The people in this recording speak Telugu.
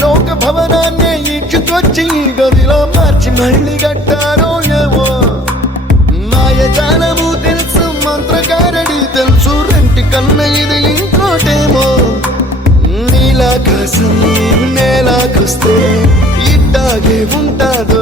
లోక భవనాన్ని ఇచ్చుకొచ్చి గదిలో మార్చి మళ్ళీ కట్టారో ఏమో మాయజాలము తెలుసు మంత్రకారడి తెలుసు రెంటి కన్న ఇది ఇంకోటేమో నీలాకాశం నేలాకొస్తే ఇట్టాగే ఉంటాదో